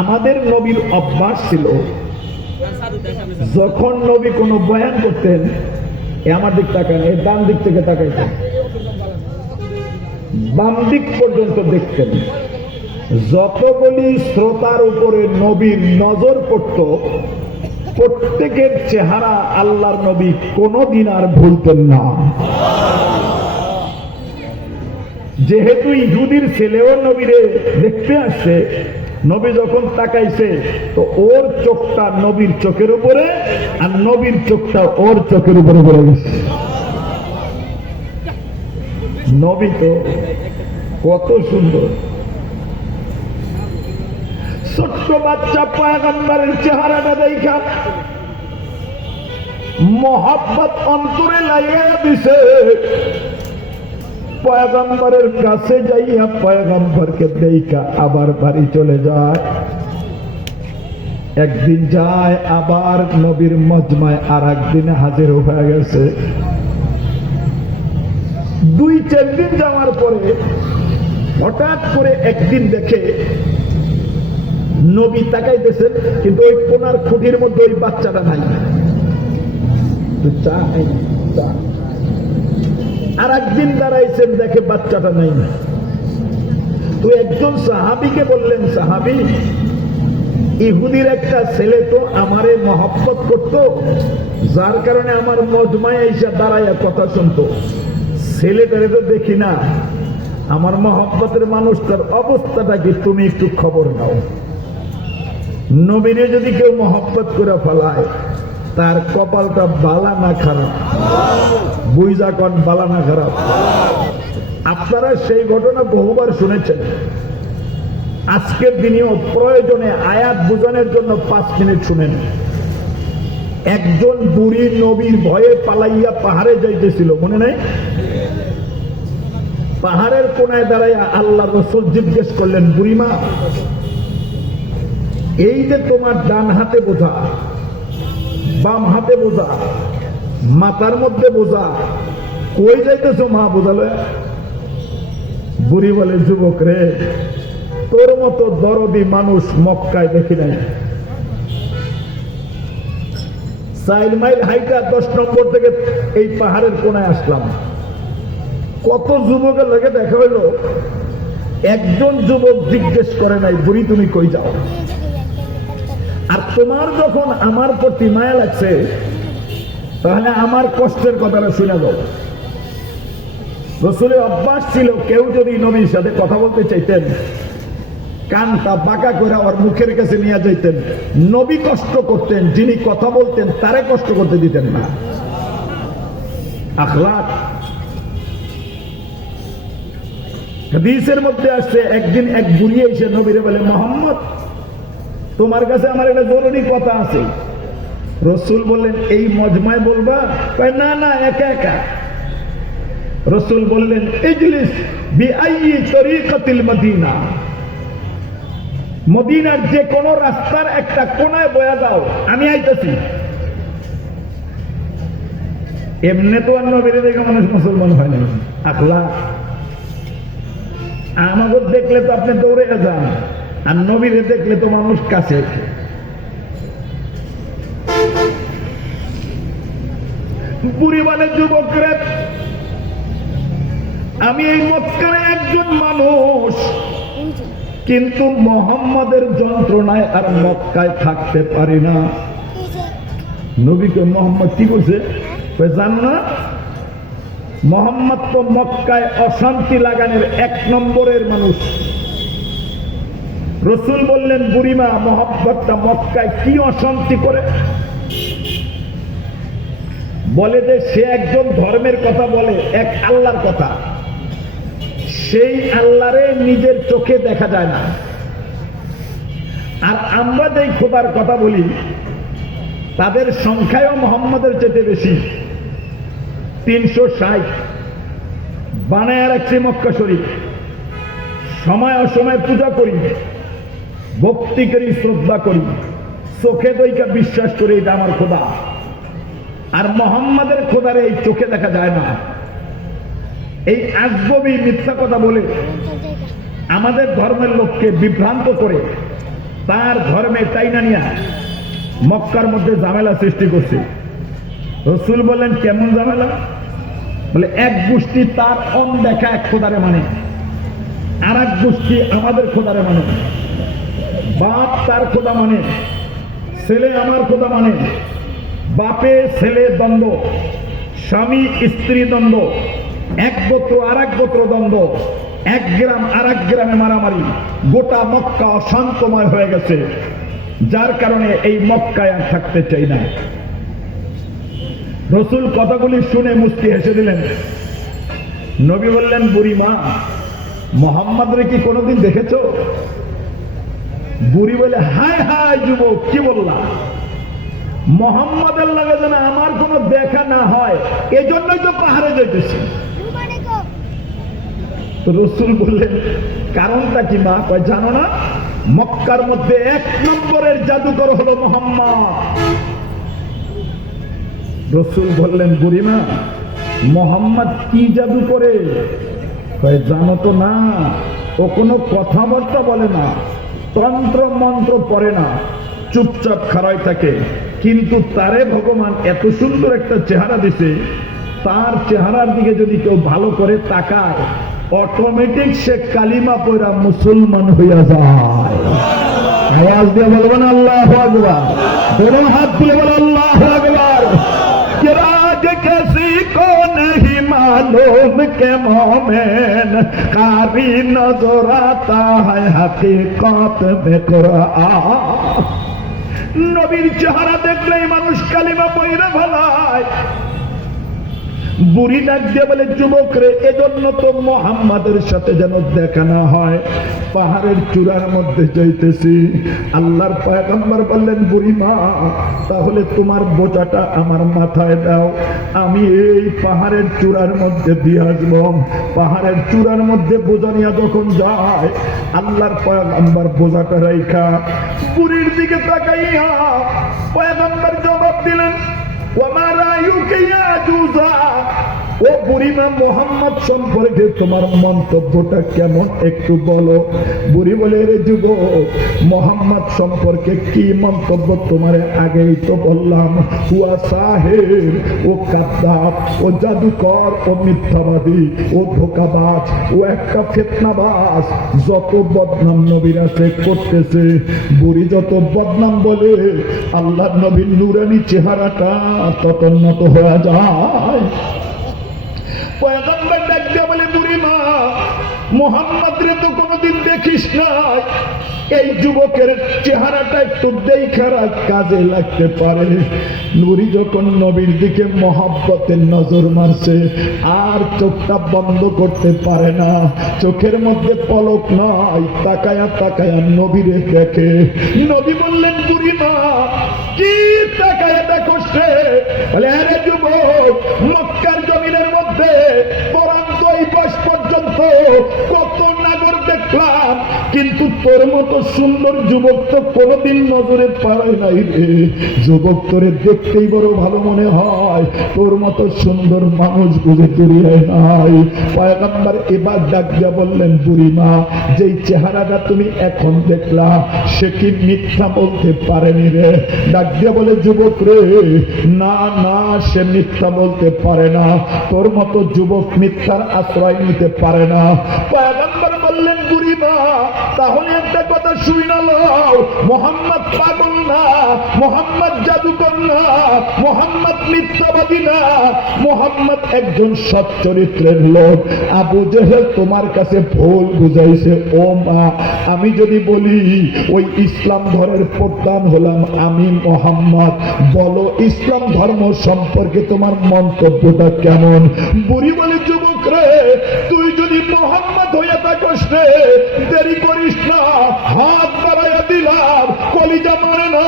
আমাদের নবীর অভ্যাস ছিল যখন নবী কোনো বয়ান করতেন, আমার দিক তাকান, এর ডান দিক থেকে তাকাইতেন, বাম দিক পর্যন্ত দেখতেন। যতগুলি শ্রোতার উপরে নবীর নজর পড়ত, প্রত্যেকের চেহারা আল্লাহর নবী কোনদিন আর ভুলতেন না। যেহেতু ইহুদির ছেলেও নবীরে দেখতে আসছে, নবী যখন তাকাইছে তো ওর চোখটা নবীর চোখের উপরে আর নবীর চোখটা ওর চোখের উপরে পড়ে গেছে। নবী তো কত সুন্দর, ছোট্ট বাচ্চা পয়গম্বরের চেহারাটা দেখা মোহাব্বত অন্তরে লাগাইয়া দিছে। পয়গম্বরের কাছে যাইয়া পয়গম্বরকে দেখা আবার বাড়ি চলে যায়। একদিন যায়, আবার নবীর মজমায় আর একদিনে হাজির হয়ে গেছে। 2-4 দিন যাওয়ার পরে হঠাৎ করে একদিন দেখে নবী তাকাইতেছেন, কিন্তু ওই কোনার খুঁটির মধ্যে ওই বাচ্চাটা নাই। আর একদিন দাঁড়াইছেন, দেখে বাচ্চাটা নাই। তো একজন সাহাবীকে বললেন, সাহাবী, ইহুদির একটা ছেলে তো আমারে মহব্বত করত, যার কারণে আমার মজমায় এসে দাঁড়াইয়া কথা শুনতো। ছেলেটারে তো দেখি না, আমার মহব্বতের মানুষটার অবস্থাটা কি, তুমি একটু খবর নাও। নবীরে যদি কেউ মহব্বত করে ফেলায়, তার কপালটা বালা না খারাপ? বুঝা কোন বালা না খারাপ? আপনারা সেই ঘটনা বহুবার শুনেছেন। আজকের দিনেও প্রয়োজনে আয়াত বুঝানোর জন্য 5 মিনিট শুনেন। একজন বুড়ি নবীর ভয়ে পালাইয়া পাহাড়ে যাইতেছিল, মনে নাই? পাহাড়ের কোনায় দাঁড়াইয়া আল্লাহ রাসূল জিজ্ঞেস করলেন, বুড়িমা, এই যে তোমার ডান হাতে বোঝা, বাম হাতে বোঝা, মাথার মধ্যে বোঝা, কই যাইতেছো মা বোঝালো? বুড়ি বলে, যুবক রে, তোর মতো দরদি মানুষ মক্কায় দেখি নাই। 4 মাইল হাইটা 10 নম্বর থেকে এই পাহাড়ের কোনায় আসলাম। কত যুবকের লাগে দেখা হইলো, একজন যুবক জিজ্ঞেস করে নাই, বুড়ি তুমি কই যাও? আর তোমার যখন আমার প্রতি মায়া লাগছে, তাহলে আমার কষ্টের কথাটা শুনে দাও। রাসূলের অভ্যাস ছিল, কেউ যদি নবীর সাথে কথা বলতে চাইতেন, কানটা বাঁকা করে ওর মুখের কাছে নিয়ে যাইতেন। নবী কষ্ট করতেন, যিনি কথা বলতেন তারে কষ্ট করতে দিতেন না। আখলাক। হাদিসের মধ্যে আসছে, একদিন এক বুড়ি এসে নবীরে বলে, মুহাম্মদ, তোমার কাছে আমার একটা জরুরি কথা আছে। রাসূল বললেন, এই মজমায় বলবা? না না, একা একা। রাসূল বললেন, ইজলিস বিআইয়ি তরিকাতিল মদিনা, মদিনার যে কোন রাস্তার একটা কোনায় বয়া যাও, আমি আইতেছি। এমনি তো আর নবীরে দেখে মানুষ মুসলমান হয় না। আখলাক। আমাকে দেখলে তো আপনি দৌড়ে যান, আর নবীরে দেখলে তো মানুষ কাছে। বুড়ি মানে, যুবকরা, আমি এই মক্কার একজন মানুষ, কিন্তু মোহাম্মদের যন্ত্রণায় আর মক্কায় থাকতে পারি না। নবীকে মোহাম্মদ কি করছে জান না? মোহাম্মদ তো মক্কায় অশান্তি লাগানোর 1 নম্বরের মানুষ। রাসূল বললেন, বুড়িমা, মোহাম্মদটা মক্কায় কি অশান্তি করে? বলে যে সে একজন ধর্মের কথা বলে, এক আল্লাহর কথা। সেই আল্লাহরে নিজের চোখে দেখা যায় না। আর আমরা যেই খোদার কথা বলি, তাদের সংখ্যায়ও মোহাম্মদের চেয়ে বেশি। 360 বানায় রাখছে মক্কা শরীফ। সময় অসময় পূজা করি, ভক্তি করি, শ্রদ্ধা করি, চোখে দইকা বিশ্বাস করি এটা আমার খোদা। আর মোহাম্মদের খোদারে এই চোখে দেখা যায় না। এই আজগবি মিথ্যা কথা বলে আমাদের ধর্মের লোককে বিভ্রান্ত করে তার ধর্মে টাইনা নিয়া মক্কার মধ্যে ঝামেলা সৃষ্টি করছে। রসুল বললেন কেমন ঝামেলা? বলে এক গোষ্ঠী তার অনদেখা এক খোদারে মানে, আর এক গোষ্ঠী আমাদের খোদারে মানে। বাপ তার খোদা মানে, ছেলে আমার খোদা মানে। বাপে ছেলে দ্বন্দ্ব, স্বামী স্ত্রী দ্বন্দ্ব, এক গোত্র আর এক গোত্র দ্বন্দ্ব, এক গ্রাম আর এক গ্রামে মারামারি, গোটা মক্কা অশান্তময় হয়ে গেছে। যার কারণে এই মক্কায় আর থাকতে চাই না। রসুল কথাগুলি শুনে মুস্কি হেসে দিলেন। নবী বললেন, বুড়ি মা, মোহাম্মদরে কি কোনোদিন দেখেছো? বুড়ি বলে, হায় হায় যুবক, কি বললা? মোহাম্মদের লাগে যেন আমার কোনো দেখা না হয়, এজন্যই তো পাহাড়ে যেতেছি। তো রসুল বললেন, কারণটা কি মা? কয় জানো না, মক্কার মধ্যে 1 নম্বরের জাদুকর হলো মোহাম্মদ। রসুল বললেন, বুড়িমা, মোহাম্মদ কি জাদু করে? কয় জানো তো না, ও কোনো কথাবার্তা বলে না, তন্ত্র মন্ত্র পড়ে না, চুপচাপ খাড়াই থাকে, কিন্তু তারে ভগবান এত সুন্দর একটা চেহারা দিছে, তার চেহারার দিকে যদি কেউ ভালো করে তাকায়, অটোমেটিক সে কালিমা পড়া মুসলমান হইয়া যায়। আওয়াজ দিয়ে বলবেন আল্লাহু আকবার, বলুন হাত তুলে বলেন আল্লাহু আকবার। राज किसी को नहीं मालूम के मोमेन कारी नजर आता है हकीकत में कुरान। নবীর চেহারা দেখলেই মানুষ কালিমা পড়ে ফেলায়। বুড়ি ডাক দিয়ে বলে, যুবক রে, এজন্য তো মোহাম্মদের সাথে যেন দেখা না হয়, পাহাড়ের চূড়ার মধ্যে যাইতেছি। আল্লাহর পয়গম্বর বললেন, বুড়ি মা, তাহলে তোমার বোঝাটা আমার মাথায় দাও, আমি এই পাহাড়ের চূড়ার মধ্যে দিয়ে আসবো। পাহাড়ের চূড়ার মধ্যে বোঝা নিয়ে যখন যায়, আল্লাহর পয়গম্বর বোঝাটা রাইখা বুড়ির দিকে তাকাইয়া পয়গম্বর জবাব দিলেন, ও বুড়িমা, মোহাম্মদ সম্পর্কে তোমার মন্তব্যটা কেমন একটু বলো। বুড়ি বলে, রে যুবক, মোহাম্মদ সম্পর্কে কি মন্তব্য তোমার আগেই তো বললাম। হুয়া সাহেব, ও কাদ্দাব, ও জাদুকর, ও মিথ্যাবাদী, ও ধোঁকাবাজ, ও একটা ফিতনাবাজ। যত বদনাম নবীরা সে করতেছে, বুড়ি যত বদনাম বলে, আল্লাহ নবীর নূরানি চেহারাটা তত উন্নত হয়ে যায়। পয়গম্বর ডাক দিয়ে বলে, বুড়ি মা, মোহাম্মদ রে তো কোনোদিন দেখিস নাই, এই যুবকের চেহারাটা একটু দেখার কাজে লাগতে পারে। নুরি যখন নবীর দিকে মহব্বতের নজর মারছে, আর চোখটা বন্ধ করতে পারে না, চোখের মধ্যে পলক নাই, তাকায়া তাকায়া নবীরে দেখে। নবী বললেন, বুড়ি মা, কি তাকায়া দেখো? সে বলে, আরে যুবক, মক্কার জমিনের মধ্যে পরান্ত এই বয়স পর্যন্ত কত নাগর দেখলাম, কিন্তু তোর মতো সুন্দর যুবক তো কোনদিন নজরে পাড়ায় নাই রে। যুবক তোরে দেখতেই বড় ভালো মনে হয়, তোর মতো সুন্দর মানুষ বুঝে তুলিয়ায় নাই। পয়গম্বর এবার ডাক দিয়া বললেন, বুড়ি মা, যেই চেহারাটা তুমি এখন দেখলা, সে কি মিথ্যা বলতে পারেনি রে? ডাক দিয়া বলে, যুবক রে, না না, সে মিথ্যা বলতে পারে না, তোর মতো যুবক মিথ্যার আশ্রয় নিতে পারে না। পয়গম্বর বললেন, বুড়ি মা, তাহলে একটা কথা শুনে নাও, মোহাম্মদ পাগল না, মোহাম্মদ জাদুকর না, মোহাম্মদ মিথ্যাবাদী না, মোহাম্মদ একজন সৎ চরিত্রের লোক। আবু জেহেল তোমার কাছে ভুল বুঝাইছে। ও মা, আমি যদি বলি ওই ইসলাম ধর্মের প্রধান হলাম আমি মোহাম্মদ, বলো ইসলাম ধর্ম সম্পর্কে তোমার মন্তব্যটা কেমন? বুড়ি বলে, যুবক রে, তুই যদি মোহাম্মদ হইয়া থাকস রে, দেরি করিস না, হাত বাড়াইয়া দিলাম, কলিজা মারে না,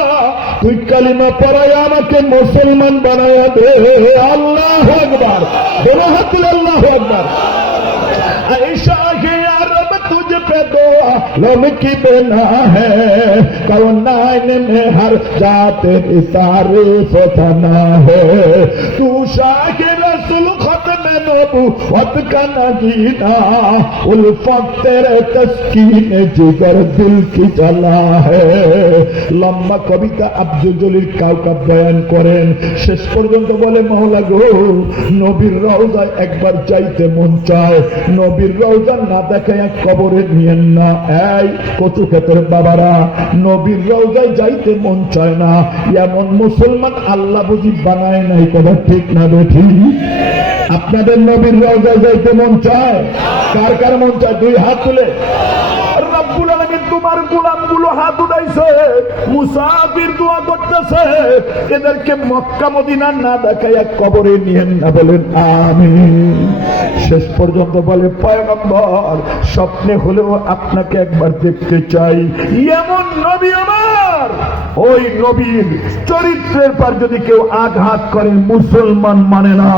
তুই কালিমা পড়াইয়া আমাকে মুসলমান বানাইয়া দে। আল্লাহু আকবার, বলো হাত তুলে আল্লাহু আকবার। ऐशा के अरब तुझ पे दो आलम की बना है, कौनाइन में हर जाते तारीफ फना है। तू शाह रसूल खत्म नबूवत का नगीना, उल्फत तेरे तस्कीन जिगर दिल की जला है। লম্বা কবিতা আব্দুল জলিল কাউকাব বয়ান করেন, শেষ পর্যন্ত বলে মাওলা গো, নবীর রওজায় একবার যাইতে মন চায়, নবীর রওজা না দেখায় কবরে নিয়েন না। এই কচু ক্ষেতের বাবারা, নবীর রওজায় যাইতে মন চায় না এমন মুসলমান আল্লাহ বুঝি বানায় নাই, কথা ঠিক না বেঠি? আপনাদের নবীর রওজায় যাইতে মন চায়? কার কার মন চায়? দুই হাত তুলে। রব্বুল আলামিন তোমার গোলামগুলো হাত উঠাইছে, মুসাফির দোয়া করতেছে, এদেরকে মক্কা মদিনা না দেখাইয়া কবরে নিয়েন না, বলেন আমিন। শেষ পর্যন্ত বলে পয়গম্বর, স্বপ্নে হলেও আপনাকে একবার দেখতে চাই। এমন নবী আমার, ওই নবীর চরিত্রের পর যদি কেউ আঘাত করে মুসলমান মানে না,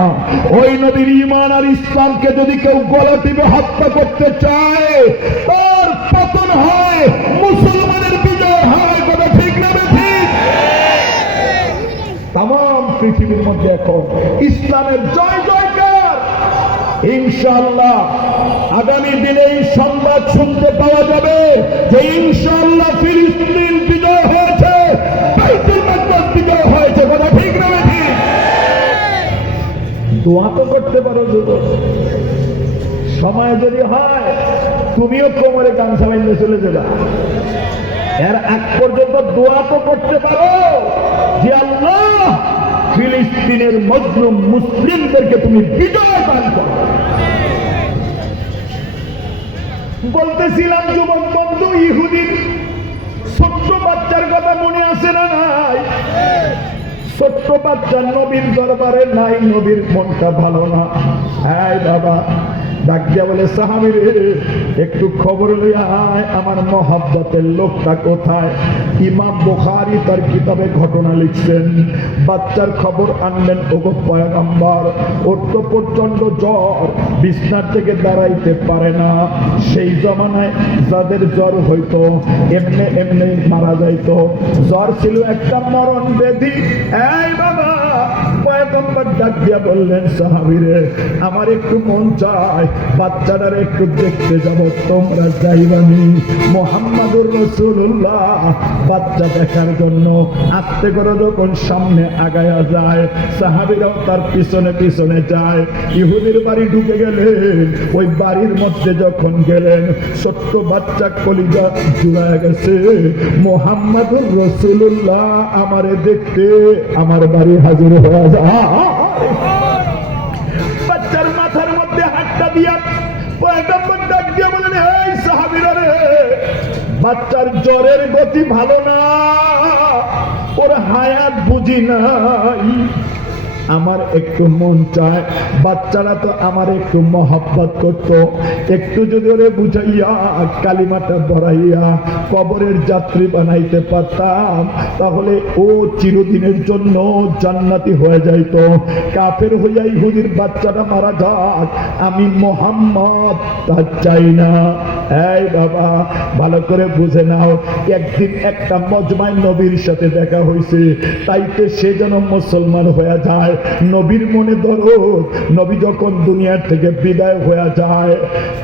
ওই নবীর ঈমান আর ইসলামকে যদি কেউ গলা টিপে হত্যা করতে চায়, তার পতন হয়, মুসলমানের বিজয় হয়, কথা ঠিক না ঠিক? তাম পৃথিবীর মধ্যে এখন ইসলামের জয় জয়কার। ইনশাআল্লাহ আগামী দিনে এই সংবাদ শুনতে পাওয়া যাবে যে ইনশাআল্লাহ ফিলিস্তিন বিজয় হয়েছে, বাইতুল মাকদাস বিজয় হয়েছে, কথা ঠিক না ঠিক? দোয়া তো করতে পারো, যুবক সময় যদি হয় তুমিও কোমরে গান চালাইতে চলে যাবে। এর আগ পর্যন্ত দোয়া তো করতে পারো যে আল্লাহ ফিলিস্তিনের মজলুম মুসলিমদেরকে তুমি বিজয় দান করো। বলতেছিলাম যুবক বন্ধু, ইহুদির ছোট্ট বাচ্চার কথা মনে আছে না নাই? ছোট্ট বাচ্চা নবীর দরবারে নাই, নবীর মনটা ভালো না। হ্যাঁ বাবা ডাক দিয়া বলে, সাহাবী রে একটু খবর লইয়া আয়, আমার মহব্বতের লোকটা কোথায়? ইমাম বুখারী তার কিতাবে ঘটনা লিখছেন, বাচ্চার খবর আনলেন। ওগো পয়গম্বর, ওর তো প্রচন্ড জ্বর, বিছনার থেকে দাঁড়াইতে পারে না। সেই জমানায় যাদের জ্বর হইতো এমনি এমনি মারা যাইতো, জ্বর ছিল একটা মরণ ব্যাধি। এই বাবা, পয়গম্বর ডাক দিয়া বললেন, সাহাবী রে আমার একটু মন চায়, বাচ্চাটার একটু দেখতে যাব, তোমরা যাইবানি? মুহাম্মাদুর রাসূলুল্লাহ বাচ্চা দেখার জন্য আস্তে করে যখন সামনে আগায়া যায়, সাহাবীরাও তার পিছনে পিছনে যায়। ইহুদির বাড়ি ঢুকে গেলেন, ওই বাড়ির মধ্যে যখন গেলেন, ছোট্ট বাচ্চা কলিজা জুড়ায় গেছে। মুহাম্মাদুর রাসূলুল্লাহ আমারে দেখতে আমার বাড়ি হাজির হয়ে যায়। বাচ্চার মাথার মধ্যে হাতটা দিয়া পয়গম্বর ডাক দিয়ে বলেন, এই সাহাবীরা রে, বাচ্চার জ্বরের গতি ভালো না, ওর হায়াত বুঝি নাই। আমার একটু মন চায়, বাচ্চারা তো আমার একটু মহব্বত করত, একটু যদি ওরে বুঝাইয়া কালিমাটা বড়াইয়া কবরের যাত্রী বানাইতে পারতাম, তাহলে ও চিরদিনের জন্য জান্নাতি হয়ে যাইত। কাফের হইয়া ইহুদির বাচ্চাটা মারা যাক, আমি মুহাম্মদ তা চাই না। এই বাবা ভালো করে বুঝে নাও, একদিন একটা মজমায় নবীর সাথে দেখা হয়েছে, তাইতে সে যেন মুসলমান হয়ে যায়। নবীর মনে ধরো, নবী যখন দুনিয়ার থেকে বিদায় হয়ে যায়,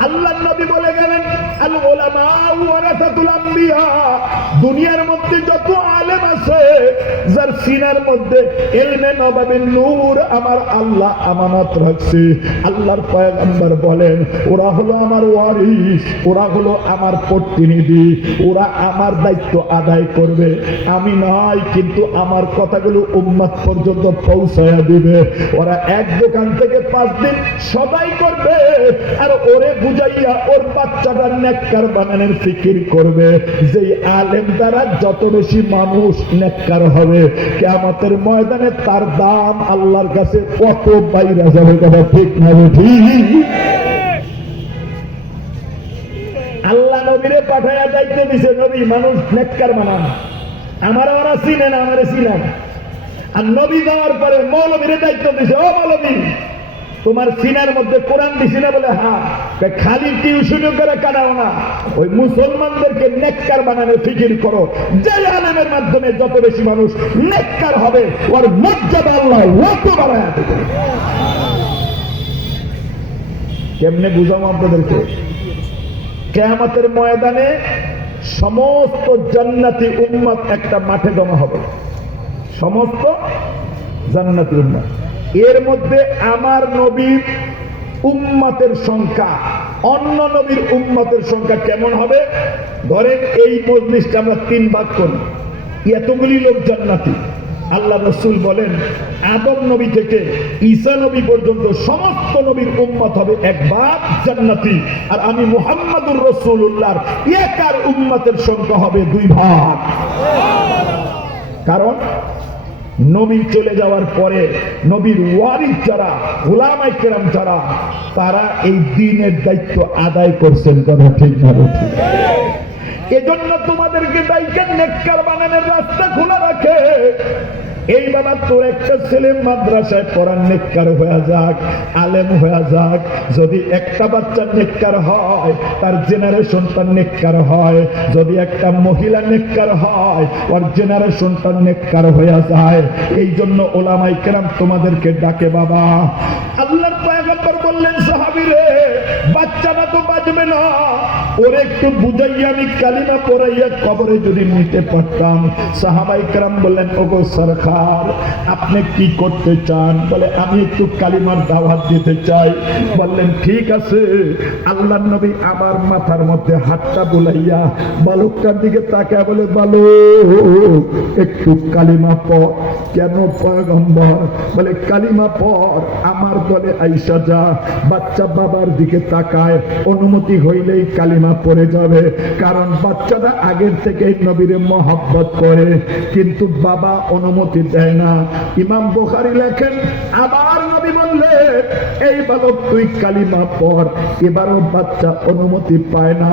আল্লাহ নবী বলে গেলেন, আল উলামা ওয়ারাসাতুল আম্বিয়া, দুনিয়ার মধ্যে যত আলেম আছে, যার সিনার মধ্যে ইলমে নববীর নূর আমার আল্লাহ আমানত রাখছে, আল্লাহর পয়গম্বর বলেন, ওরা হলো আমার ওয়ারিস, ওরা হলো আমার প্রতিনিধি, ওরা আমার দায়িত্ব আদায় করবে। আমি নয়, কিন্তু আমার কথাগুলো উম্মত পর্যন্ত পৌঁছায়া দিবে। ওরা এক দোকান থেকে 5 দিন সবাই করবে, আর ওরে বুঝাইয়া ওর বাচ্চাটার নেককার বানানোর ফিকির করবে। যেই আলেম দ্বারা যত বেশি মানুষ নেককার হবে, কিয়ামতের ময়দানে তার দাম আল্লাহর কাছে কত বাইরে যাবে, কথা ঠিক না ঠিক? আল্লাহ নবীরে পাঠাইয়া দায়িত্ব দিছে, নবী মানুষ নেককার বানান, আমার ওরা চিনে না, আমারে চিনে না। আর নবী যাওয়ার পরে মৌলবীরে দায়িত্ব দিছে, ও মৌলবী তোমার সিনার মধ্যে কোরআন দিছি না? বলে হ্যাঁ। খালি টিউশন করে কাটাও না, ওই মুসলমানদেরকে নেককার বানানোর ফিকির করো। যে আলেমের মাধ্যমে যত বেশি মানুষ নেককার হবে, ওর মর্যাদা আল্লাহ অত বাড়ায় দেবে। কেমনে বুঝাবো আপনাদেরকে? কিয়ামতের ময়দানে সমস্ত জান্নাতি উম্মত একটা মাঠে জমা হবে, সমস্ত জান্নাতি উম্মত। এর মধ্যে আমার নবীর উম্মতের সংখ্যা অন্য নবীর উম্মতের সংখ্যা কেমন হবে? ধরেন এই মজলিসটা আমরা 3 ভাগ করি, এতগুলি লোক জান্নাতি। আল্লাহ রাসূল বলেন আদম নবী থেকে ঈসা নবী পর্যন্ত সমস্ত নবীর উম্মত হবে এক ভাগ জান্নাতি, আর আমি মুহাম্মদুর রাসূলুল্লাহর একার উম্মতের সংখ্যা হবে 2 ভাগ। কারণ নবী চলে যাওয়ার পরে নবীর ওয়ারিস যারা, উলামায়ে কেরাম যারা, তারা এই দ্বীনের দায়িত্ব আদায় করছেন। কথা ঠিক না? ঠিক। এজন্য তোমাদেরকে দায়িত্ব নেককার বানানোর রাস্তা খোলা রাখে। এই বাবা তোর একটা ছেলে মাদ্রাসায় পড়ার নেককার হয়ে যাক, আলেম হয়ে যাক। যদি একটা বাচ্চা নেককার হয় তার জেনারেশনটা নেককার হয়, যদি একটা মহিলা নেককার হয় ওর জেনারেশনটা নেককার হয়ে যায়। এই জন্য উলামায়ে কেরাম তোমাদেরকে ডাকে বাবা। আল্লাহর পয়গম্বর বললেন সাহাবীরে, বাচ্চাটা তো বাঁচবে না, ওরে একটু বুঝাইয়া আমি কালিমা পড়াইয়া কবরে যদি নিতে পারতাম। সাহাবায়ে কেরাম বললেন, ওগো সরকার আপনি কি করতে চান? বলে আমি একটু কালিমার দাওয়াত দিতে চাই। বললেন ঠিক আছে। আল্লাহর নবী আবার মাথার মধ্যে হাতটা বুলাইয়া বালকটার দিকে তাকায় বলে, বালক একটু কালিমা পড়। কেন পয়গম্বর? বলে কালিমা পড়, আমার বলে আইসা যা। বাচ্চা বাবার দিকে তাকায়, অনুমতি হইলেই কালিমা পড়ে যাবে। কারণ বাচ্চাটা আগের থেকেই নবীরে মহব্বত করে, কিন্তু বাবা অনুমতি দেয় না। ইমাম বুখারী লেখেন আবার নবী বললেন, এই বালক তুই কালিমা পড়। এবারও বাচ্চা অনুমতি পায় না।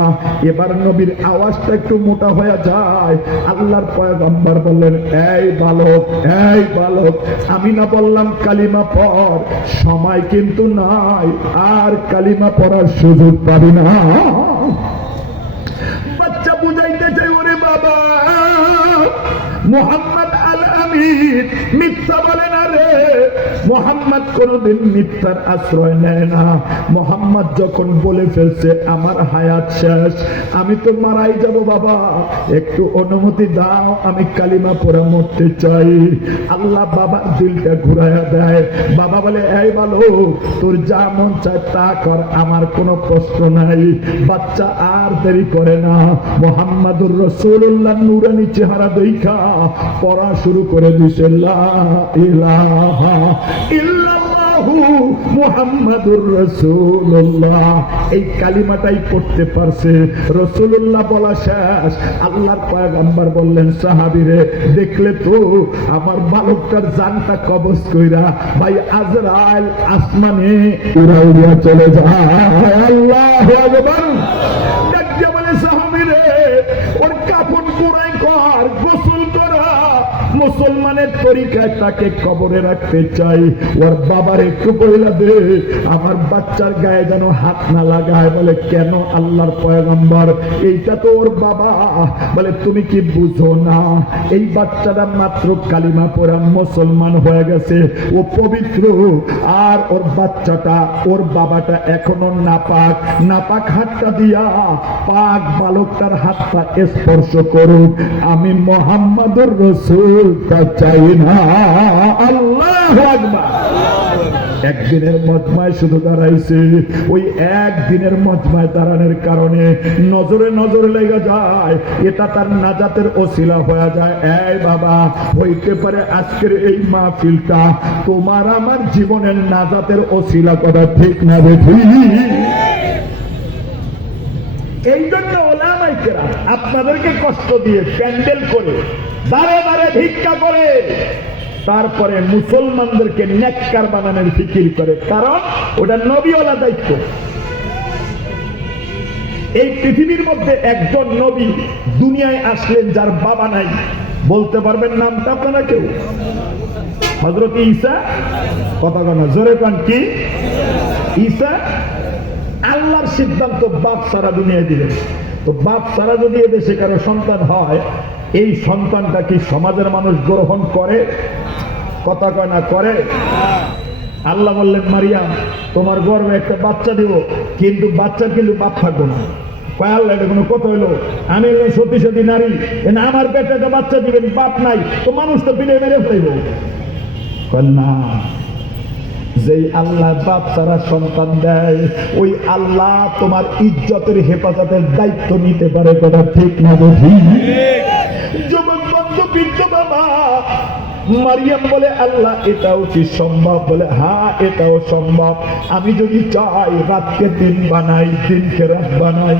এবার নবীর আওয়াজটা একটু মোটা হয়ে যায়। আল্লাহর পয়গম্বর বললেন, এই বালক, এই বালক, আমি না বললাম কালিমা পড়? সময় কিন্তু নাই, আর কালিমা পড়ার সুযোগ পাবি না। বাচ্চা বুঝাইতে চাই, ওরে বাবা মুহাম্মদ আল আমিন মিথ্যা বলে না রে। মুহাম্মদ কোনদিন মিথ্যার আশ্রয় নেয় না। মুহাম্মদ যখন বলে ফেলছে আমার হায়াত শেষ, আমি তো মারাই যাব বাবা, একটু অনুমতি দাও, আমি কালিমা পড়ে মরতে চাই। আল্লাহ বাবার দিলটা ঘুরাইয়া দেয়। বাবা বলে, এই বালক তোর যা মন চায় তা কর, আমার কোনো প্রশ্ন নাই। বাচ্চা আর দেরি করে না, মুহাম্মাদুর রাসূলুল্লাহ নূরানী চেহারা দেখা পড়া শুরু করে দিছে, লা ইলাহা ইল্লাল্লাহু মুহাম্মাদুর রাসূলুল্লাহ। এই কালিমাটাই পড়তে পারছে। রাসূলুল্লাহ বলা শেষ। আল্লাহর পয়গম্বর বললেন, সাহাবীরে দেখলে তো আমার বালকটার জানটা কবজ কইরা ভাই আজরাইল আসমানে উড়া উড়িয়া চলে যায়। আল্লাহু আকবার। ডাকিয়া বলে, সাহাবীরে ওর কাফন কুড়াই কর, গোসল করা। মুসলমানের তরিকায় তাকে কবরে রাখতে চাই। ওর বাবার একটু বইলা দে, আমার বাচ্চার গায়ে যেন হাত না লাগায়। বলে কেন আল্লাহর পয়গম্বর? এইটা তো ওর বাবা। বলে তুমি কি বুঝো না, এই বাচ্চাটা মাত্র কালিমা পড়া মুসলমান হয়ে গেছে, ও পবিত্র। আর ওর বাচ্চাটা, ওর বাবাটা এখনো নাপাক। নাপাক হাতটা দিয়া পাক বালকটার হাতটা স্পর্শ করুক। আমি মুহাম্মাদুর রাসূল তা চাই না। আল্লাহু আকবার। একদিনের মজমায় শুধু দাঁড়াইছে, ওই একদিনের মজমায় দাঁড়ানোর কারণে নজরে নজরে লেগে যায়, এটা তার নাজাতের ওসিলা হয়ে যায়। এই বাবা, হইতে পারে আজকের এই মাহফিলটা তোমার আমার জীবনের নাজাতের ওসিলা করা, ঠিক না দেখি? এই জন্য উলামায়ে কেরাম আপনাদেরকে কষ্ট দিয়ে প্যান্ডেল করে বারে বারে ভিক্ষা করে তারপরে মুসলমানদেরকে নেককার বানানোর ফিকির করে। কারণ ওটা নবীওয়ালা দায়িত্ব। এই পৃথিবীর মধ্যে একজন নবী দুনিয়ায় আসলেন যার বাবা নাই। বলতে পারবেন নামটা আপনারা কেউ? হযরত ঈসা। কথা বলা জোরে কান, কি ঈসা? আল্লাহর সিদ্ধান্ত বাপ সারা দুনিয়ায় দিলেন। তো বাপ সারা যদি এদেশে কারো সন্তান হয়, এই সন্তানটা কি সমাজের মানুষ গ্রহণ করে? কথা কয় না করে? আল্লাহ বললেন, মারিয়াম তোমার গর্ভে একটা বাচ্চা দিব, কিন্তু বাচ্চার কিন্তু বাপ থাকবো না। কয় আল্লাহ এটা কোনো কথা হইলো? আমি একজন সতী সতী নারী, আমার পেটে একটা বাচ্চা দিবেন, বাপ নাই তো মানুষ তো পিলে মেরে ফেলব। না, যেই আল্লাহ বাপ ছাড়া সন্তান দেয়, ওই আল্লাহ তোমার ইজ্জতের হেফাজতের দায়িত্ব নিতে পারে। কথা ঠিক না? যুবক বন্ধু, বৃদ্ধ বাবা, মারিয়াম বলে, আল্লাহ এটাও কি সম্ভব? বলে, হ্যাঁ এটাও সম্ভব। আমি যদি চাই রাতকে দিন বানাই, দিনকে রাত বানাই।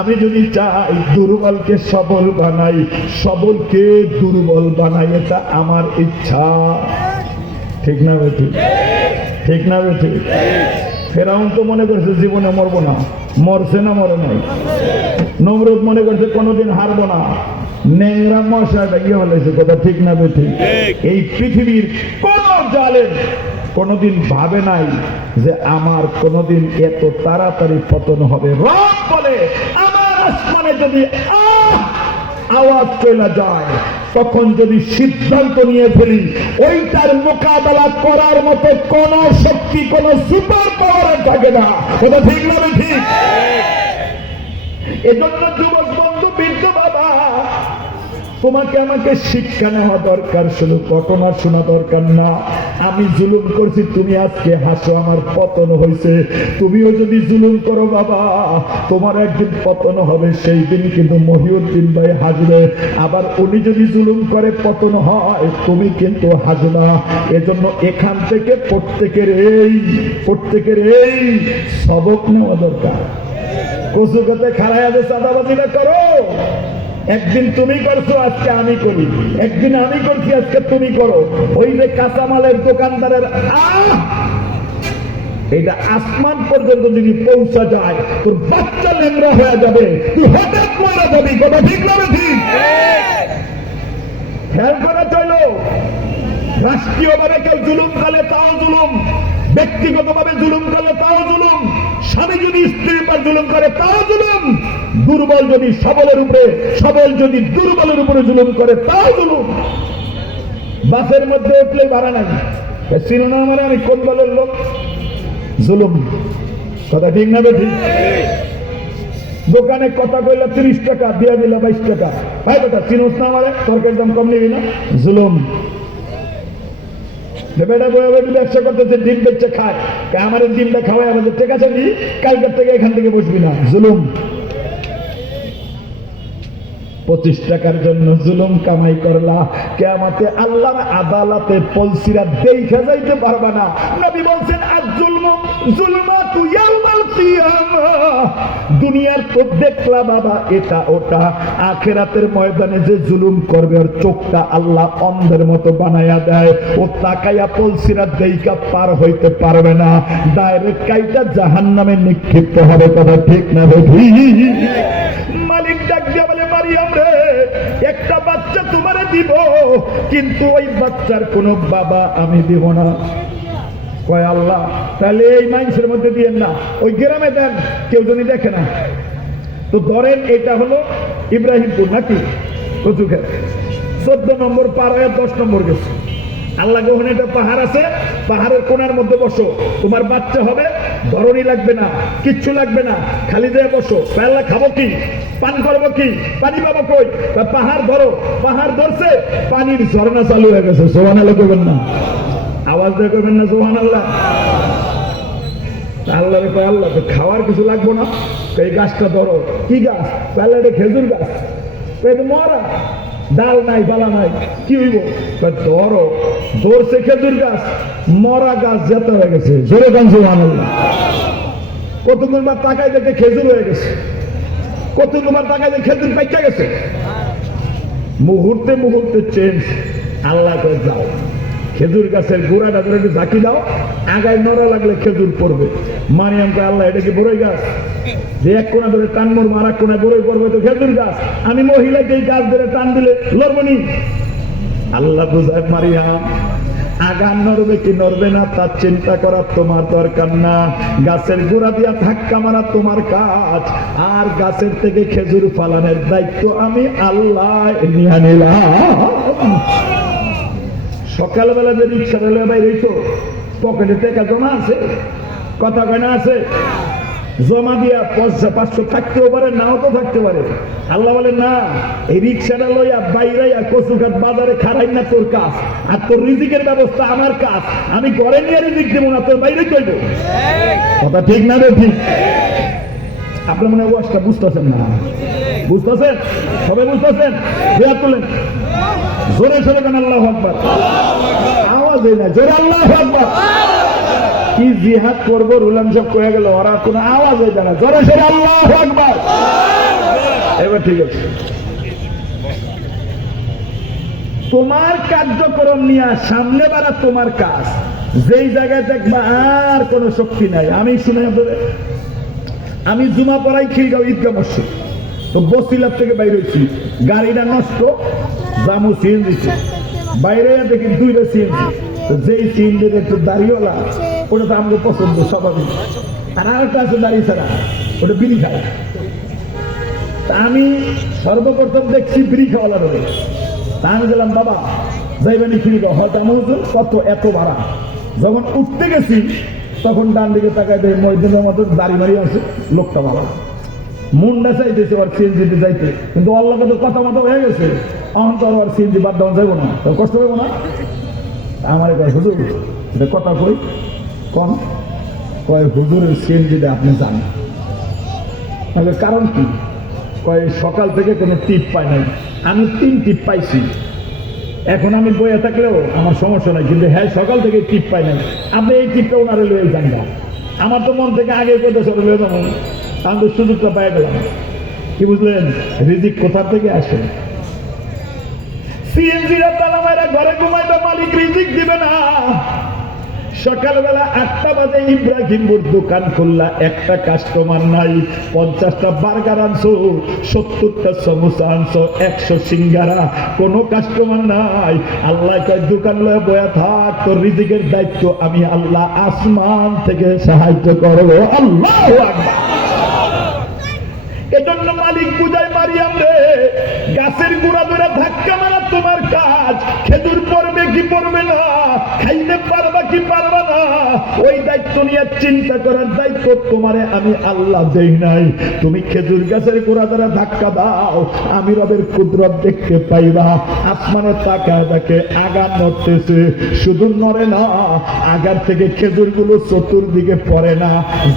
আমি যদি চাই দুর্বলকে সবল বানাই, সবলকে দুর্বল বানাই। এটা আমার ইচ্ছা। ঠিক না বেঠি? ঠিক না বেঠি? ফেরাউন তো মনে করছে জীবনে মরবো না, মরছে না মরে নাই? নমরুদ মনে করছে কোনোদিন হারবো না, নেংরা মশাটা গিয়ে হলেছে। কথা ঠিক না বেঠি? এই পৃথিবীর কোন জালেম কোনদিন ভাবে নাই যে আমার কোনদিন এত তাড়াতাড়ি পতন হবে। রব বলে, আমার আসমানে যদি আওয়াজ চলে যায়, তখন যদি সিদ্ধান্ত নিয়ে ফেলি, ওইটার মোকাবেলা করার মতো কোন শক্তি, কোন সুপার পাওয়ার থাকে না। এটা ঠিক না? ঠিক। এজন্য যুবক বন্ধু, বৃদ্ধ বাবা, তোমাকে আমাকে শিক্ষা নেওয়া দরকার, শুধু ঘটনা শোনা দরকার না। আমি জুলুম করছি, তুমি আজকে হাসো, আমার পতন হয়েছে। তুমিও যদি জুলুম করো বাবা, তোমার একদিন পতন হবে। সেই দিন কিন্তু মহিউদ্দিন ভাই হাসবে। আবার উনি যদি জুলুম করে পতন হয়, তুমি কিন্তু হাসবা। এজন্য এখান থেকে প্রত্যেকের এই সবক নেওয়া দরকার। কচু গাতে খাড়ায় আছে, চাঁদাবাজিটা করো। একদিন তুমি করছো, আজকে আমি করি। একদিন আমি করছি, আজকে তুমি করো। ওই যে কাঁচামালের দোকানদারের এটা আসমান পর্যন্ত যদি পৌঁছা যায়, তোর বাচ্চা লেংরা হয়ে যাবে, তুই হঠাৎ মারা যাবি। কথা ঠিক না? ঠিক। খেয়াল করা চলো, রাষ্ট্রীয়ভাবে কেউ জুলুম কালে তাও জুলুম, ব্যক্তিগতভাবে জুলুম কালে তাও জুলুম, স্বামী যদি স্ত্রীর উপর জুলুম করে তাও জুলুম, দুর্বল যদি সবলের উপরে, সবল যদি দুর্বলের উপরে জুলুম করে তাও জুলুম। বাসের মধ্যে উঠলে ভাড়া নাই, চিনো আমার আমি কোন দলের লোক? জুলুম। কথা ঠিক না? ঠিক। দোকানে কথা কইলে 30 টাকা দিয়ে দিলে 22 টাকা। ভাই বেটা চিনোস না আমারে, তরকারির দাম কম নিবি না? জুলুম। বেটা ব্যবসা করতেছে, ডিম বেচে খায়, আমার ডিমটা খাওয়াই আমাদের, ঠিক আছে নি, কালকের থেকে এখান থেকে বসবি না। জুলুম। 25 টাকার জন্য জুলুম কামাই করলা, কিয়ামতে আল্লাহর আদালতে পলসিরা দেখে যাইতে পারবা না। নবী বলছেন, আয-যুলমাতু ইয়াউমাল কিয়ামাহ। দুনিয়ার তো দেখলা বাবা এটা ওটা, আখিরাতের ময়দানে যে জুলুম করবে ওর চোখটা আল্লাহ অন্ধের মতো বানায়া দেয়। ও তাকায়া পলসিরা দেইকা পার হইতে পারবে না, ডাইরেক্ট কাইটা জাহান্নামে নিক্ষিপ্ত হবে। কথা ঠিক না? ঠিক। মালিক ডাক দিয়া বলে, মারিয়াম রে, একটা বাচ্চা তোমারে দিব, কিন্তু ওই বাচ্চার কোনো বাবা আমি দিব না। কয় আল্লাহ, তাহলে এই মানুষের মধ্যে দিয়েন না, ওই গ্রামে দেন, কেউ যদি দেখে না। তো ধরেন এটা হলো ইব্রাহিমপুর, নাকি কচুখের 14 নম্বর পার হয়ে 10 নম্বর গেছে। আল্লাহ ওখানে একটা পাহাড় আছে, পাহাড়ের কোনার মধ্যে বসো, তোমার বাচ্চা হবে, ধরনি লাগবে না, কিচ্ছু লাগবে না, খালি দিয়ে বসো। আল্লাহ খাবো কি, পান করবো কি, পানি পাবো কই? পাহাড় ধরো। পাহাড় ধরছে, পানির ঝর্ণা চালু হয়ে গেছে। সুবহানাল্লাহ করবেন না? আওয়াজ দিয়ে করবেন না সুবহানাল্লাহ? আল্লাহ রে কয়, আল্লাহ তো খাওয়ার কিছু লাগবো না, এই গাছটা ধরো। কি গাছ? আল্লাহ রে খেজুর গাছ। মরা, ডাল নাই, বালা নাই, কি হইব? ধরো। ধরছে খেজুর গাছ, মরা গাছ যেতে হয়ে গেছে। জোরে গান সুবহানাল্লাহ। কতক্ষণ বার তাকায় দেখে খেজুর হয়ে গেছে, কতক্ষণ বার তাকায় দেখে খেজুর পাইকা গেছে। মুহূর্তে মুহূর্তে চেঞ্জ। আল্লাহ কয়, যাও খেজুর গাছের গোড়াটা ধরে একটু ঝাঁকি দাও, আগায় নড়া লাগলে খেজুর পড়বে। মারিয়াম কয়, আল্লাহ এটা কি বড়ই গাছ? যে এক কোনা ধরে টান মরবো, আর এক কোনায় বড়ই পড়বে, তো খেজুর গাছ। আমি মহিলাকে এই গাছ ধরে টান দিলে লড়বনি। আল্লাহ বুঝায়, মারিয়াম আগা নড়বে কি নড়বে না তার চিন্তা করার তোমার দরকার না, গাছের গোড়া দিয়া ধাক্কা মারা তোমার কাজ, আর গাছের থেকে খেজুর ফালানোর দায়িত্ব আমি আল্লাহ নিয়ে নিলাম। সকালবেলা যে রিক্সা রেলে বাইরে পকেটে টাকা জমা আছে, কথা কয় না আছে, জমা দিয়া 500 থাকতেও পারে, নাও তো থাকতে পারে। আল্লাহ বলে না, এই রিক্সাটা লইয়া বাইরাইয়া কচুঘাট বাজারে খারাই না তোর কাজ, আর তোর রিজিকের ব্যবস্থা আমার কাজ। আমি ঘরে নিয়ে রিজিক দেবো না, তোর বাইরে করব। কথা ঠিক না রে? ঠিক। আপনার মনে হয় ওয়াজটা বুঝতেছেন না? বুঝতেছেন? সবাই বুঝতেছেন? হাত তোলেন, জোরে সরে কেন আল্লাহু আকবার। আওয়াজ হয় না, জোরে আল্লাহু আকবার। কি জিহাদ করবো রুলান সব কয়ে গেল, ওরা কোন আওয়াজ হয়ে যায় না, জোরে সরে আল্লাহু আকবার। এবার ঠিক আছে, তোমার কার্যক্রম নিয়ে সামনে বাড়া তোমার কাজ। যেই জায়গায় দেখবা আর কোন শক্তি নাই, আমি শুনে আপনাদের, আমি জুমা পড়াই খিলগাঁও ঈদগাহ মসজিদ, তো বসিলার থেকে বাইরে হয়েছি, গাড়িটা নষ্ট, জামু সিএনজি বাইরে দেখি 2টা সিএনজি, যেই সিএনজির একটু দাড়িওয়ালা, ওটা তো আমাকে পছন্দ স্বাভাবিক, আর আরেকটা আছে দাড়ি ছাড়া, ওটা বিড়ি খায়। আমি সর্বপ্রথম দেখছি বিড়ি খাওয়ালা রয়ে, তা আমি গেলাম, বাবা যাইবানি খিলগাঁও, হয়তো আমার কত এত ভাড়া। যখন উঠতে গেছি তখন ডান দিকে তাকায় দেয় মহিদিনের মতো দাড়ি মারি আছে, লোকটা ভালো, মুন্ডা চাইতেছে আর সিএনজিতে যাইতে, কিন্তু আল্লাহ তো কথা মতো হয়ে গেছে, এখন তো আর সিএনজি বাদ দেওয়া যাবো না, কষ্ট পাবো না। আমার কয় হুজুর এটা কথা কই, কোন কয় হুজুরের সিএনজিটা আপনি জানেন, কারণ কি? কয় সকাল থেকে কোনো টিপ পাই নাই, আমি 3 টিপ পাইছি, এখন আমি বইয়ে থাকলেও আমার সমস্যা নাই, কিন্তু হ্যাঁ সকাল থেকে টিপ পাই নাই, আপনি এই টিপটা ওনারে লয়ে যান না। আমার তো মন থেকে আগে কথা সরে লয়ে যাবো, আমি তো সুযোগটা পাই গেলাম। কি বুঝলেন? রিজিক কোথা থেকে আসে? সিএনজিরা তালা মায়েরা ঘরে ঘুমাইবে, মালিক রিজিক দিবে না। সকালবেলা 8টা বাজে ইব্রাহিমপুর দোকান খুললা, একটা কাস্টমার নাই। 50টা বার্গার আনছো, 70টা সমোসা আনছো, 100 সিঙ্গারা, কোনো কাস্টমার নাই। আল্লাহ কয় দোকান লয়ে বয়া থাক, তোর রিজিকের দায়িত্ব আমি আল্লাহ আসমান থেকে সাহায্য করবো। আল্লাহু আকবার। এজন্য মালিক বুঝায় মারিয়াম রে, গাছের গোড়া ধরে ধাক্কা মারা তোমার কাজ, খেজুর পড়বে কি পড়বে না, খাইতে পারবা কি পারবা না, ওই দায়িত্ব নিয়ে চিন্তা করার দায়িত্ব তোমারে আমি আল্লাহ দেই নাই। তুমি খেজুর গাছের গোড়া ধরে ধাক্কা দাও, আমি রবের কুদরত দেখতে পাইবা। আসমানের তাকায় দেখে আগা নড়তেছে, শুধু নড়ে না, আগার থেকে খেজুর গুলো চতুর্দিকে পড়ে না,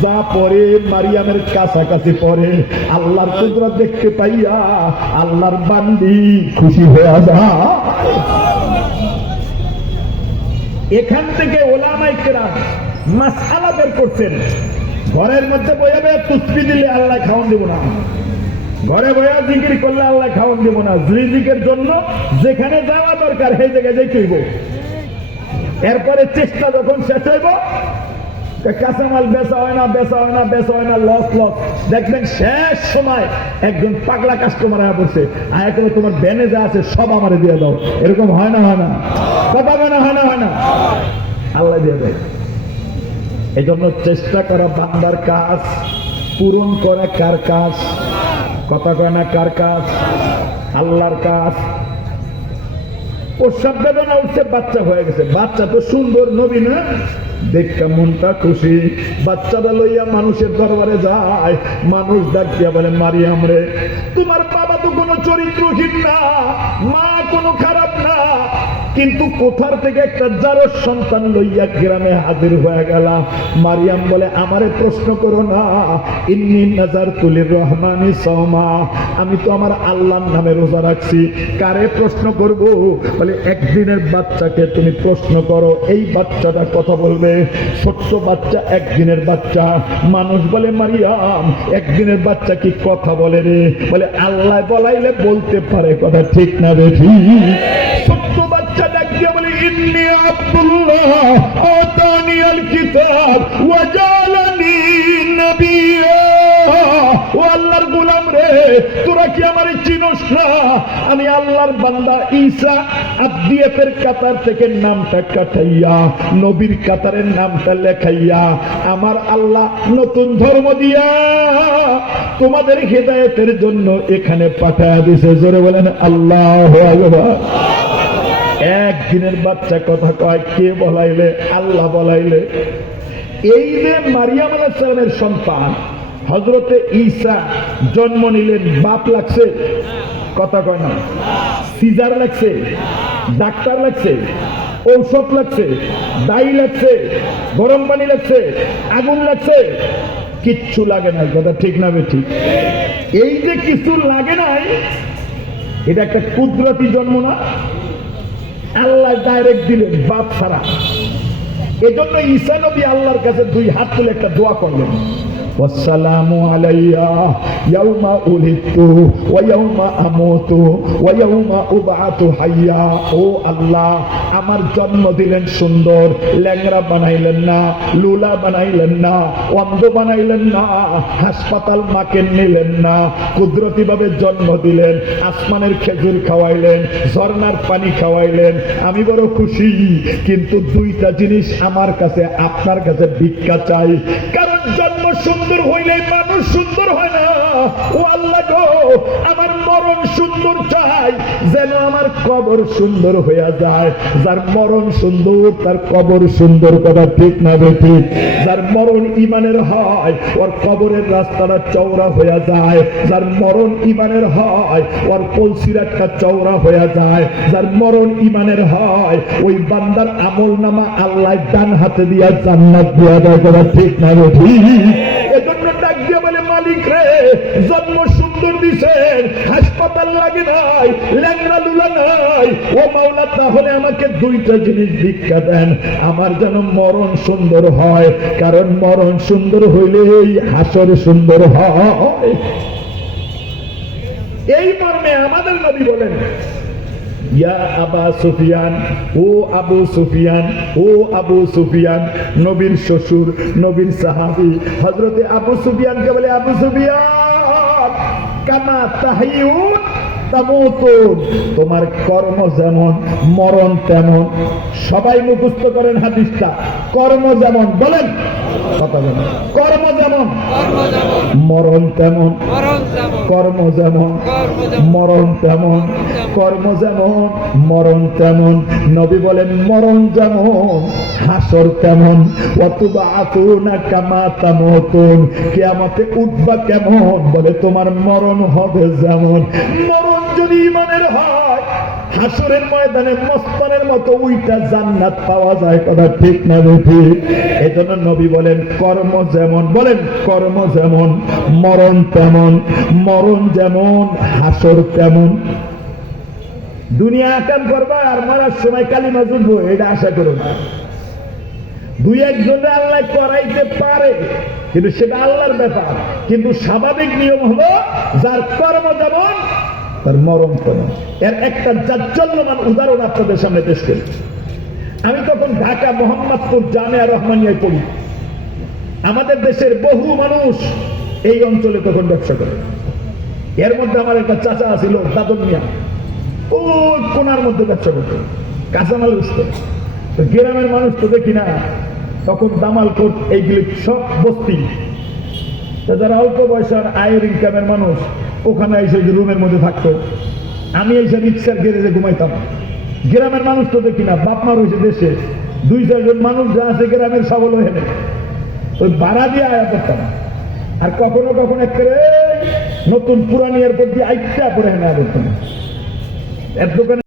যা পড়ে মারিয়ামের কাছাকাছি পড়ে। আল্লাহর কুদরত দেখতে পাইয়া আল্লাহর বান্দি খুশি হয়ে যায়। এখান থেকে ওলামায়ে কেরাম মাসআলা বের করছেন, ঘরের মধ্যে বইয়া বইয়া তুসবিহ দিলে আল্লাহ খাওয়ান দেব না, ঘরে বইয়া জিকির করলে আল্লাহ খাওয়ান দেব না। রিজিকের জন্য যেখানে যাওয়া দরকার সেই জায়গায় যাইতে হইব। এরপরে চেষ্টা যখন শেষ হইব, কাঁচামাল বেচা হয় না, বেচা হয় না, বেচা হয় না, লস লস, দেখবেন শেষ সময় একজন পাগলা কাস্টমার আয়া পড়ছে, আয়া করে তোমার ব্যানে যা আছে সব আমারে দিয়ে দাও। এরকম হয় না? হয় না? কথা হয় না? হয় না? হয় না? আল্লাহ দিয়ে দেয়। এই জন্য চেষ্টা করা বান্দার কাজ, পূরণ করা কার কাজ? কথা কয় না কার কাজ? আল্লাহর কাজ। প্রস্রাব বেদনা উঠছে, বাচ্চা হয়ে গেছে, বাচ্চা তো সুন্দর, নবী না, দেখা মনটা খুশি। বাচ্চাটা লইয়া মানুষের দরবারে যায়, মানুষ ডাক দিয়া বলে মারিয়াম রে, তোমার বাবা তো কোনো চরিত্রহীন না, মা কোনো খারাপ না, কিন্তু কোথার থেকে একটা জারজ সন্তান লইয়া গ্রামে হাজির হয়ে গেল। মারিয়াম বলে আমারে প্রশ্ন করো না, ইন্নী নাযারতু লির-রহমানি সাওমা, আমি তো আমার আল্লাহর নামে রোজা রাখছি। কারে প্রশ্ন করব? বলে একদিনের বাচ্চাকে তুমি প্রশ্ন করো, এই বাচ্চাটা কথা বলবে। ছোট্ট বাচ্চা, একদিনের বাচ্চা। মানুষ বলে মারিয়াম একদিনের বাচ্চা কি কথা বলে রে? বলে আল্লাহ বলাইলে বলতে পারে, কথা ঠিক না রে? ঠিক। ছোট্ট বাচ্চা ডাক দিয়ে বলে ইন্নী আব্দুল্লাহ আতানিয়াল কিতাব ওয়া জালানি নবিয়্যা, ও আল্লাহর গোলাম রে, তোরা কি আমারে চিনোস না? আমি আল্লাহর বান্দা ঈসা, আদিয়াতের কাতার থেকে নামটা কাটাইয়া নবীর কাতারের নামটা লেখাইয়া আমার আল্লাহ নতুন ধর্ম দিয়া তোমাদের হেদায়েতের জন্য এখানে পাঠায়া দিয়েছে। জোরে বলেন আল্লাহু আকবার। একদিনের বাচ্চা কথা কয় কে বলাইলে? আল্লাহ বলাইলে। এই যে মারিয়াম আলাইহিস সালামের সন্তান হযরতে ঈসা জন্ম নিলেন, বাপ লাগছে? কথা কয় না। সিজার লাগছে, ডাক্তার লাগছে, ঔষধ লাগছে, দাই লাগছে, গরম পানি লাগছে, আগুন লাগছে? কিচ্ছু লাগে না। কথা ঠিক না ঠিক? এই যে কিছু লাগে নাই, এটা একটা কুদরতি জন্ম না? আল্লাহ ডাইরেক্ট দিলেন বাপ ছাড়া। এজন্য ঈসা নবী আল্লাহর কাছে দুই হাত তুলে একটা দোয়া করলেন, ওয়াসসালামু আলাইয়া ইয়াউমা উলিদতু ওয়া ইয়াউমা আমুতু ওয়া ইয়াউমা উবআতু হাইয়া। ও আল্লাহ, আমার জন্ম দিলেন সুন্দর, ল্যাংড়া বানাইলেন না, লুলা বানাইলেন না, অন্ধ বানাইলেন না, হাসপাতাল মাকে নিলেন না, কুদরতি ভাবে জন্ম দিলেন, আসমানের খেজুর খাওয়াইলেন, ঝর্ণার পানি খাওয়াইলেন। আমি বড় খুশি, কিন্তু দুইটা জিনিস আমার কাছে আপনার কাছে ভিক্ষা চাই। কারণ জন্ম সুন্দর হইলে মানুষ সুন্দর হয় না। ও আল্লাহ গো, আমার মরণ সুন্দর চাই, যেন আমার কবর সুন্দর হইয়া যায়। যার মরণ সুন্দর তার কবর সুন্দর। কথা ঠিক না ঠিক? যার মরণ ইমানের হয় ওর কবরের রাস্তাটা চওড়া হইয়া যায়। যার মরণ ইমানের হয় ওর কলসির একটা চওড়া হইয়া যায়। যার মরণ ইমানের হয় ওই বান্দার আমল নামা আল্লাহ ডান হাতে দিয়া জান্নাত দিয়া দেয়। কথা ঠিক না ঠিক? এজন্য ডাক দিয়ে বলে, মালিক রে, জন্ম সুন্দর দিছেন, হাসপাতাল লাগে নাই, ল্যাংড়া লুলা নাই। ও মাওলা, তাহলে আমাকে দুইটা জিনিস ভিক্ষা দেন, আমার যেন মরণ সুন্দর হয়। কারণ মরণ সুন্দর হইলেই হাসর সুন্দর হয়। এই মর্মে আমাদের নবী বলেন, ইয়া আবা সুফিয়ান, ও আবু সুফিয়ান, ও আবু সুফিয়ান। নবীর শ্বশুর, নবীর সাহাবী হযরতে আবু সুফিয়ানকে বলে, আবু সুফিয়ান, কামা তাহিউন তামুতুন। তোমার কর্ম যেমন মরণ তেমন। সবাই মুখস্থ করেন হাদিসটা। কর্ম যেমন, বলেন কথা বলেন। কর্ম যেমন মরণ তেমন। কর্ম যেমন মরণ তেমন। কর্ম যেমন মরণ তেমন। নবী বলেন, মরণ যেমন হাসর তেমন। ওয়াতুবাতুনা কামা তামুতুন। কিয়ামতে উঠবা কেমন? বলে তোমার মরণ হবে যেমন। মরণ যদি ইমানের হয়, হাসরের ময়দানে মস্তানের মতো উইটা জান্নাত পাওয়া যায়। কথা ঠিক না ঠিক? এজন্য নবী বলেন, কর্ম যেমন, বলেন কর্ম যেমন মরণ তেমন। মরণ যেমন হাসর তেমন। দুনিয়া আকাম করবা আর মারার সময় কালিমা জুড়বো, এটা আশা করো না। দুই একজনে আল্লাহ করাইতে পারে, কিন্তু সেটা আল্লাহর ব্যাপার। কিন্তু স্বাভাবিক নিয়ম হলো, যার কর্ম যেমন তার মরণ তেমন। এর একটা জাজ্জল্যমান উদাহরণ আপনাদের সামনে পেশ করি। আমি তখন ঢাকা মোহাম্মদপুর জামিয়া রহমানিয়ায় পড়ি। আমাদের দেশের বহু মানুষ এই অঞ্চলে তখন ব্যবসা করে। এর মধ্যে আমার একটা চাচা ছিল, দাদন মিয়া। ও কোনার মধ্যে ব্যবসা করতো, কাঁচামাল বেচতো। গ্রামের মানুষ তো দেখি না, তখন দামালকোট এইগুলি সব বস্তি। যারা অল্প বয়সের আয়ের ইনকামের মানুষ ওখানে এসে রুমের মধ্যে থাকতো। আমি এসে রিক্সার গ্যারেজে ঘুমাইতাম। গ্রামের মানুষ তো দেখি না, বাপ মা রয়েছে দেশে, দুই চারজন মানুষ যা আছে গ্রামের সবল হয়ে ওই ভাড়া দিয়ে আয়া করতাম। আর কখনো কখনো একটা নতুন পুরানি এয়ারপোর্ট দিয়ে আইটা পরে হেনে করতাম। এর দোকানে